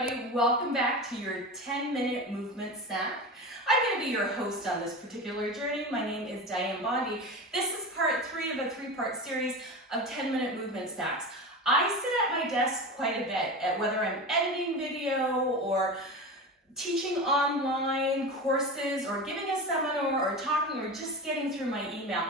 everybody, welcome back to your 10-minute movement snack. I'm going to be your host on this particular journey. My name is Dianne Bondy. This is part 3 of a 3-part series of 10-minute movement snacks. I sit at my desk quite a bit, whether I'm editing video or teaching online courses or giving a seminar or talking or just getting through my email.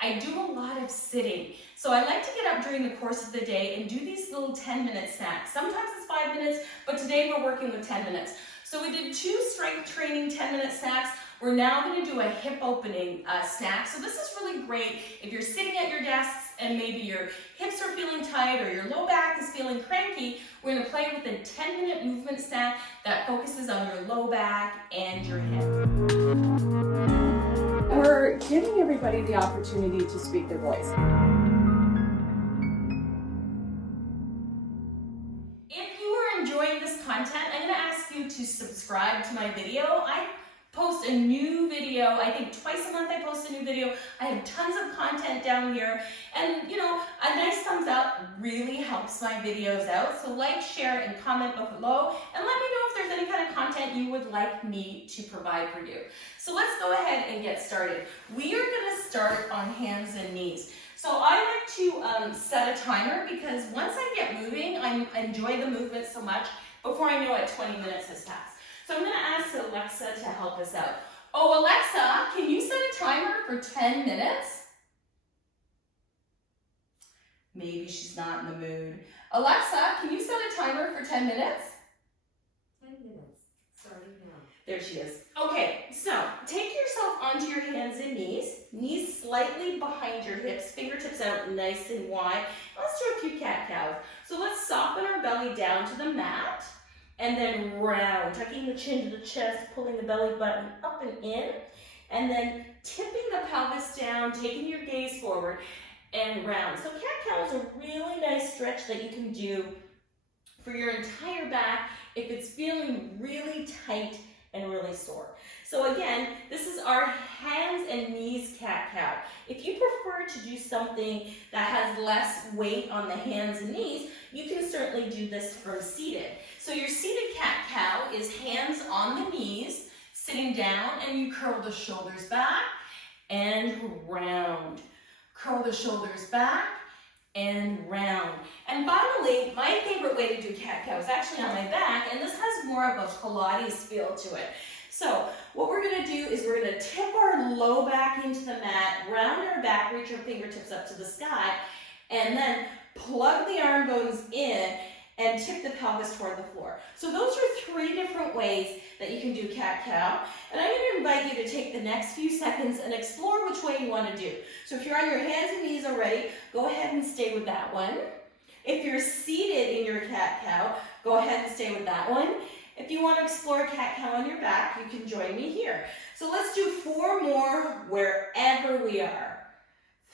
I do a lot of sitting. So I like to get up during the course of the day and do these little 10-minute snacks. Sometimes it's 5 minutes, but today we're working with 10 minutes. So we did 2 strength training 10-minute snacks. We're now going to do a hip opening snack. So this is really great if you're sitting at your desks and maybe your hips are feeling tight or your low back is feeling cranky. We're going to play with a 10-minute movement snack that focuses on your low back and your hip. We're giving everybody the opportunity to speak their voice. If you are enjoying this content, I'm going to ask you to subscribe to my video. I post a new video, I think twice a month I post a new video. I have tons of content down here, and a nice thumbs up really helps my videos out. So like, share, and comment below, and let me know if there's any kind of content you would like me to provide for you. So let's go ahead and get started. We are going to start on hands and knees. So I like to set a timer because once I get moving, I enjoy the movement so much. Before I know it, 20 minutes has passed. So I'm going to ask Alexa to help us out. Oh, Alexa, can you set a timer for 10 minutes? Maybe she's not in the mood. Alexa, can you set a timer for 10 minutes? 10 minutes, starting now. There she is. Okay, so take yourself onto your hands and knees slightly behind your hips, fingertips out nice and wide. Let's do a few cat-cows. So let's soften our belly down to the mat. And then round, tucking the chin to the chest, pulling the belly button up and in, and then tipping the pelvis down, taking your gaze forward, and round. So cat-cow is a really nice stretch that you can do for your entire back if it's feeling really tight and really sore. So again, this is our hands and knees cat-cow. If you prefer to do something that has less weight on the hands and knees, you can certainly do this from seated. So your seated cat-cow is hands on the knees, sitting down, and you curl the shoulders back and round. Curl the shoulders back and round. And finally, my favorite way to do cat-cow is actually on my back, and this has more of a Pilates feel to it. So what we're going to do is we're going to tip our low back into the mat, round our back, reach our fingertips up to the sky, and then plug the arm bones in and tip the pelvis toward the floor. So those are 3 different ways that you can do cat-cow. And I'm going to invite you to take the next few seconds and explore which way you want to do. So if you're on your hands and knees already, go ahead and stay with that one. If you're seated in your cat-cow, go ahead and stay with that one. If you want to explore cat-cow on your back, you can join me here. So let's do 4 more wherever we are.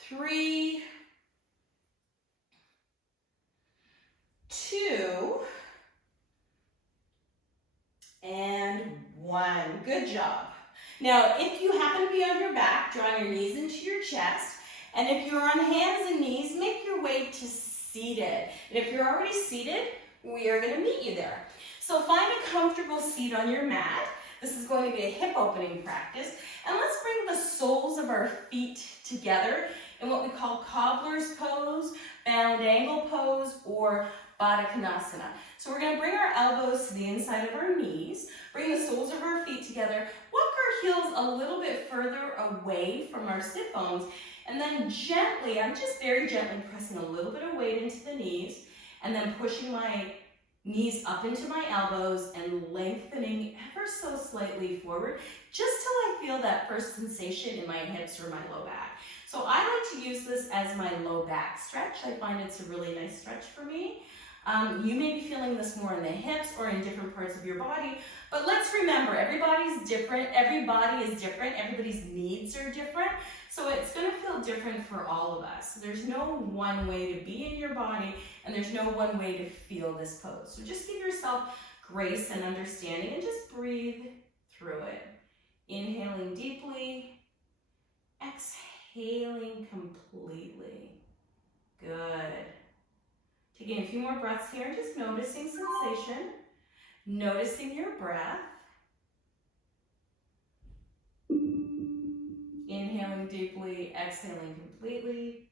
3, 2, and 1. Good job. Now, if you happen to be on your back, draw your knees into your chest. And if you're on hands and knees, make your way to seated. And if you're already seated, we are going to meet you there. So find a comfortable seat on your mat. This is going to be a hip opening practice. And let's bring the soles of our feet together in what we call Cobbler's pose, bound angle pose, or Baddha Konasana. So we're going to bring our elbows to the inside of our knees, bring the soles of our feet together, walk our heels a little bit further away from our sit bones, and then gently, I'm just very gently pressing a little bit of weight into the knees, and then pushing my knees up into my elbows and lengthening ever so slightly forward, just till I feel that first sensation in my hips or my low back. So I like to use this as my low back stretch. I find it's a really nice stretch for me. You may be feeling this more in the hips or in different parts of your body, but let's remember, everybody's different, every body is different, everybody's needs are different, so it's going to feel different for all of us. There's no one way to be in your body, and there's no one way to feel this pose. So just give yourself grace and understanding, and just breathe through it. Inhaling deeply, exhaling completely. Good. Taking a few more breaths here, just noticing sensation. Noticing your breath. Inhaling deeply, exhaling completely.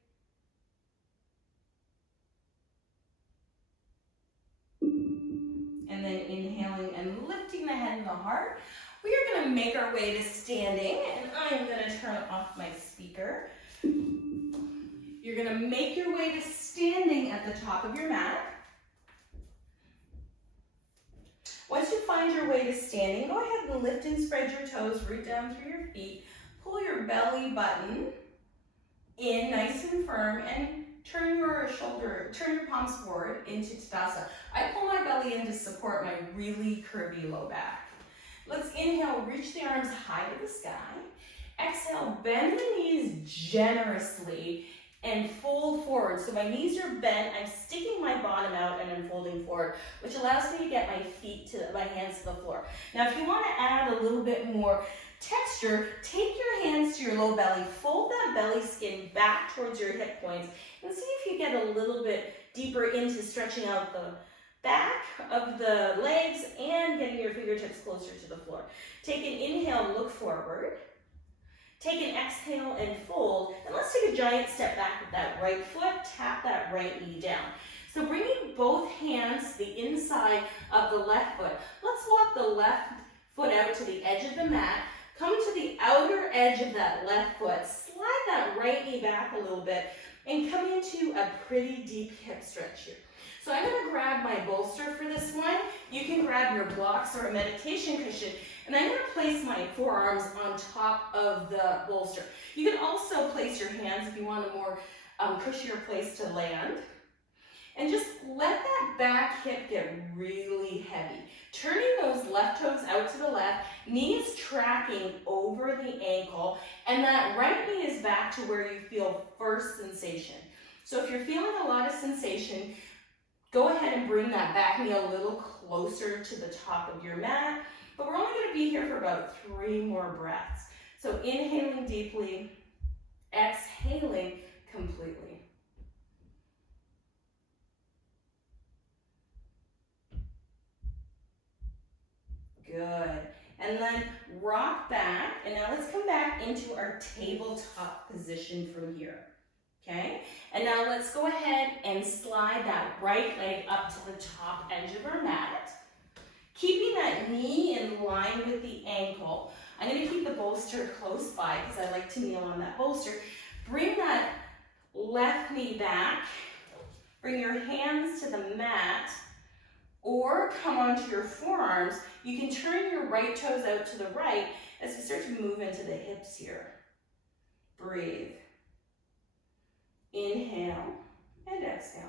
And then inhaling and lifting the head and the heart. We are going to make our way to standing, and I am going to turn off my speaker. You're going to make your way to standing at the top of your mat. Once you find your way to standing, go ahead and lift and spread your toes, root down through your feet. Pull your belly button in nice and firm, and turn your palms forward into Tadasana. I pull my belly in to support my really curvy low back. Let's inhale, reach the arms high to the sky. Exhale, bend the knees generously and fold forward. So my knees are bent, I'm sticking my bottom out and I'm folding forward, which allows me to get my hands to the floor. Now if you want to add a little bit more texture, take your hands to your low belly, fold that belly skin back towards your hip points, and see if you get a little bit deeper into stretching out the back of the legs and getting your fingertips closer to the floor. Take an inhale, look forward. Take an exhale and fold, and let's take a giant step back with that right foot, tap that right knee down. So bringing both hands to the inside of the left foot. Let's walk the left foot out to the edge of the mat, come to the outer edge of that left foot, slide that right knee back a little bit, and come into a pretty deep hip stretch here. So I'm going to grab my bolster for this one. You can grab your blocks or a meditation cushion, and I'm going to place my forearms on top of the bolster. You can also place your hands if you want a more cushier place to land. And just let that back hip get really heavy. Turning those left toes out to the left, knees tracking over the ankle, and that right knee is back to where you feel first sensation. So if you're feeling a lot of sensation, go ahead and bring that back knee a little closer to the top of your mat. But we're only going to be here for about 3 more breaths. So inhaling deeply, exhaling completely. Good. And then rock back, and now let's come back into our tabletop position from here. Okay? And now let's go ahead and slide that right leg up to the top edge of our mat. Keeping that knee in line with the ankle. I'm going to keep the bolster close by because I like to kneel on that bolster. Bring that left knee back. Bring your hands to the mat or come onto your forearms. You can turn your right toes out to the right as we start to move into the hips here. Breathe. Inhale and exhale.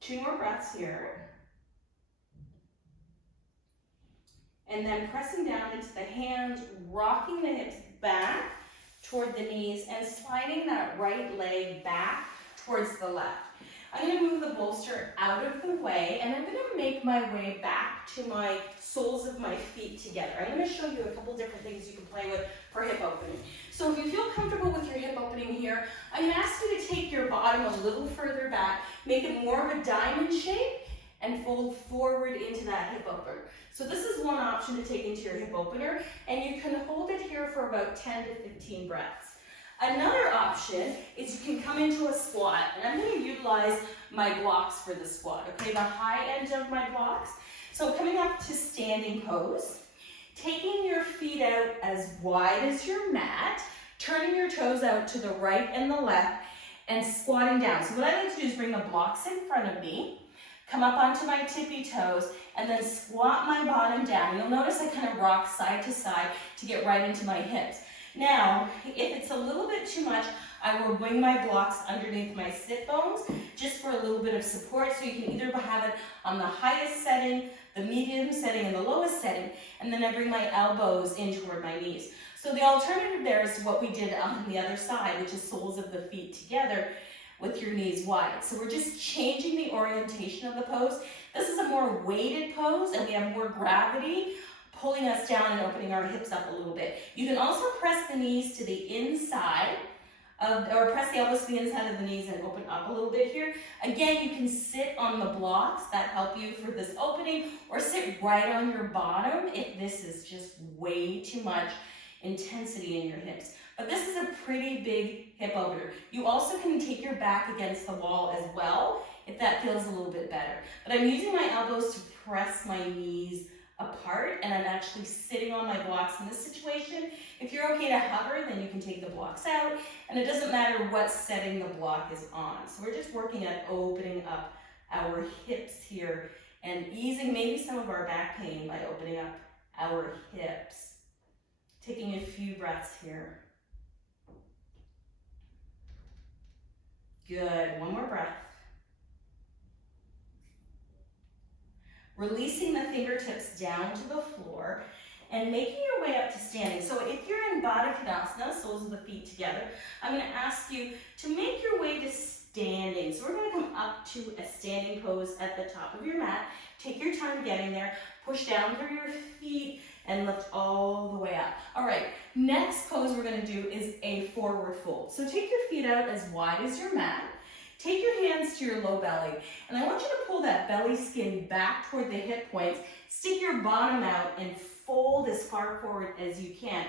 Two more breaths here. And then pressing down into the hands, rocking the hips back toward the knees and sliding that right leg back towards the left. I'm going to move the bolster out of the way, and I'm going to make my way back to my soles of my feet together. I'm going to show you a couple different things you can play with for hip opening. So if you feel comfortable with your hip opening here, I'm going to ask you to take your bottom a little further back, make it more of a diamond shape, and fold forward into that hip opener. So this is one option to take into your hip opener, and you can hold it here for about 10 to 15 breaths. Another option is you can come into a squat, and I'm going to utilize my blocks for the squat, okay, the high end of my blocks. So coming up to standing pose, taking your feet out as wide as your mat, turning your toes out to the right and the left, and squatting down. So what I like to do is bring the blocks in front of me, come up onto my tippy toes, and then squat my bottom down. You'll notice I kind of rock side to side to get right into my hips. Now, if it's a little bit too much, I will bring my blocks underneath my sit bones just for a little bit of support. So you can either have it on the highest setting, the medium setting, and the lowest setting, and then I bring my elbows in toward my knees. So the alternative there is what we did on the other side, which is soles of the feet together with your knees wide. So we're just changing the orientation of the pose. This is a more more weighted pose and we have more gravity pulling us down and opening our hips up a little bit. You can also press the knees to the inside or press the elbows to the inside of the knees and open up a little bit here. Again, you can sit on the blocks that help you for this opening, or sit right on your bottom if this is just way too much intensity in your hips. But this is a pretty big hip opener. You also can take your back against the wall as well if that feels a little bit better. But I'm using my elbows to press my knees apart, and I'm actually sitting on my blocks in this situation. If you're okay to hover, then you can take the blocks out, and it doesn't matter what setting the block is on. So we're just working at opening up our hips here and easing maybe some of our back pain by opening up our hips. Taking a few breaths here. Good, one more breath. Releasing the fingertips down to the floor and making your way up to standing. So if you're in Baddha Konasana, soles of the feet together, I'm going to ask you to make your way to standing. So we're going to come up to a standing pose at the top of your mat. Take your time getting there. Push down through your feet and lift all the way up. All right, next pose we're going to do is a forward fold. So take your feet out as wide as your mat. Take your hands to your low belly, and I want you to pull that belly skin back toward the hip points. Stick your bottom out and fold as far forward as you can.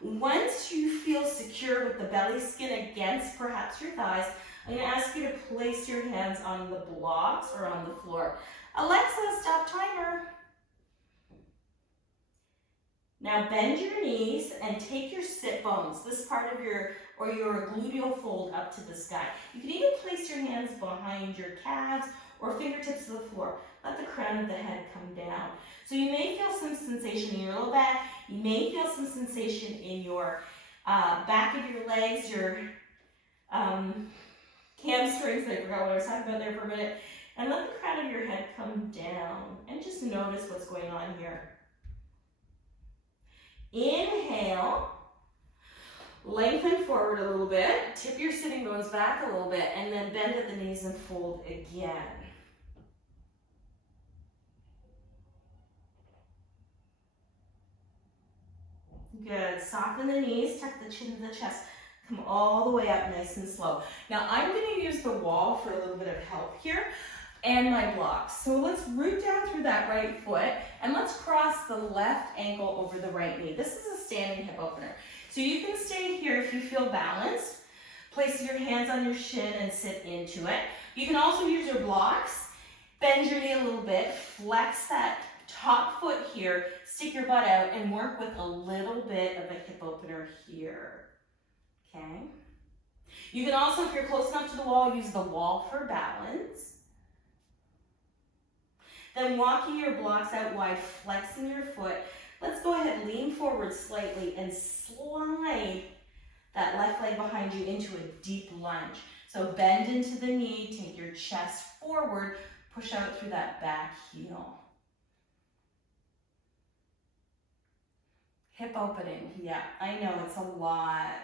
Once you feel secure with the belly skin against perhaps your thighs, I'm going to ask you to place your hands on the blocks or on the floor. Alexa, stop timer. Now bend your knees and take your sit bones, this part of your gluteal fold, up to the sky. You can even place your hands behind your calves or fingertips to the floor. Let the crown of the head come down. So you may feel some sensation in your low back. You may feel some sensation in your back of your legs, your hamstrings. I forgot what I was talking about there for a minute. And let the crown of your head come down and just notice what's going on here. Inhale, lengthen forward a little bit, tip your sitting bones back a little bit, and then bend at the knees and fold again. Good, soften the knees, tuck the chin to the chest, come all the way up nice and slow. Now I'm going to use the wall for a little bit of help here, and my blocks. So let's root down through that right foot and let's cross the left ankle over the right knee. This is a standing hip opener. So you can stay here if you feel balanced. Place your hands on your shin and sit into it. You can also use your blocks. Bend your knee a little bit, flex that top foot here, stick your butt out and work with a little bit of a hip opener here, okay? You can also, if you're close enough to the wall, use the wall for balance. Then walking your blocks out wide, flexing your foot. Let's go ahead, lean forward slightly and slide that left leg behind you into a deep lunge. So bend into the knee, take your chest forward, push out through that back heel. Hip opening, yeah, I know it's a lot.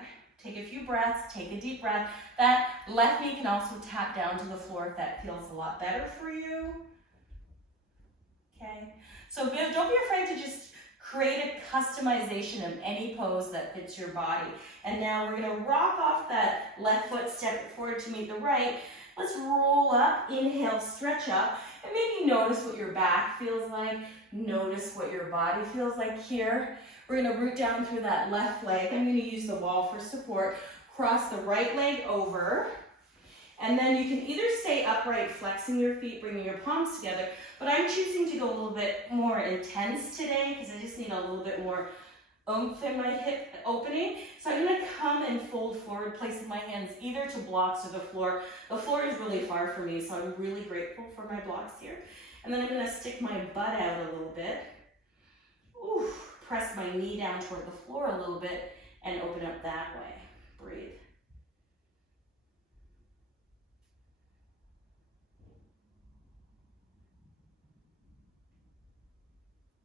Take a few breaths, take a deep breath. That left knee can also tap down to the floor if that feels a lot better for you. Okay, so don't be afraid to just create a customization of any pose that fits your body. And now we're gonna rock off that left foot, step it forward to meet the right. Let's roll up, inhale, stretch up, and maybe notice what your back feels like. Notice what your body feels like here. We're gonna root down through that left leg. I'm gonna use the wall for support. Cross the right leg over. And then you can either stay upright, flexing your feet, bringing your palms together, but I'm choosing to go a little bit more intense today because I just need a little bit more oomph in my hip opening. So I'm gonna come and fold forward, placing my hands either to blocks or the floor. The floor is really far for me, so I'm really grateful for my blocks here. And then I'm gonna stick my butt out a little bit. Ooh, press my knee down toward the floor a little bit and open up that way. Breathe.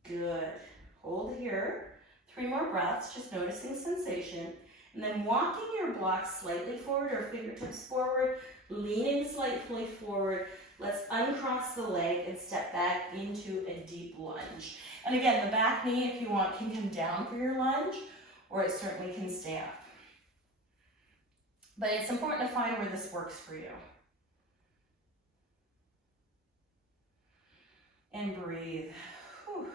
Good. Hold here. 3 more breaths, just noticing sensation. And then walking your blocks slightly forward or fingertips forward, leaning slightly forward. Let's uncross the leg and step back into a deep lunge. And again, the back knee, if you want, can come down for your lunge, or it certainly can stay up. But it's important to find where this works for you. And breathe. Whew.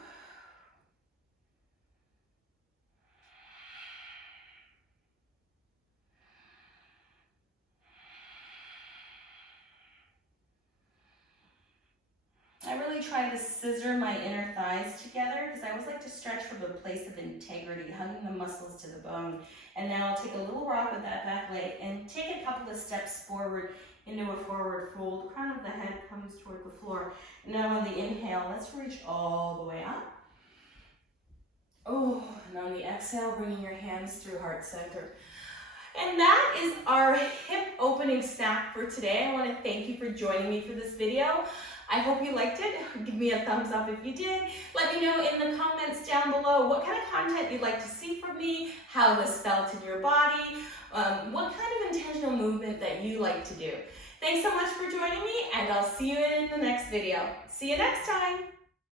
I really try to scissor my inner thighs together because I always like to stretch from a place of integrity, hugging the muscles to the bone. And now I'll take a little rock with that back leg and take a couple of steps forward into a forward fold. Crown of the head comes toward the floor. And now on the inhale, let's reach all the way up. Oh, and on the exhale, bringing your hands through heart center. And that is our hip opening snack for today. I want to thank you for joining me for this video. I hope you liked it. Give me a thumbs up if you did. Let me know in the comments down below what kind of content you'd like to see from me, how this felt in your body, what kind of intentional movement that you like to do. Thanks so much for joining me, and I'll see you in the next video. See you next time.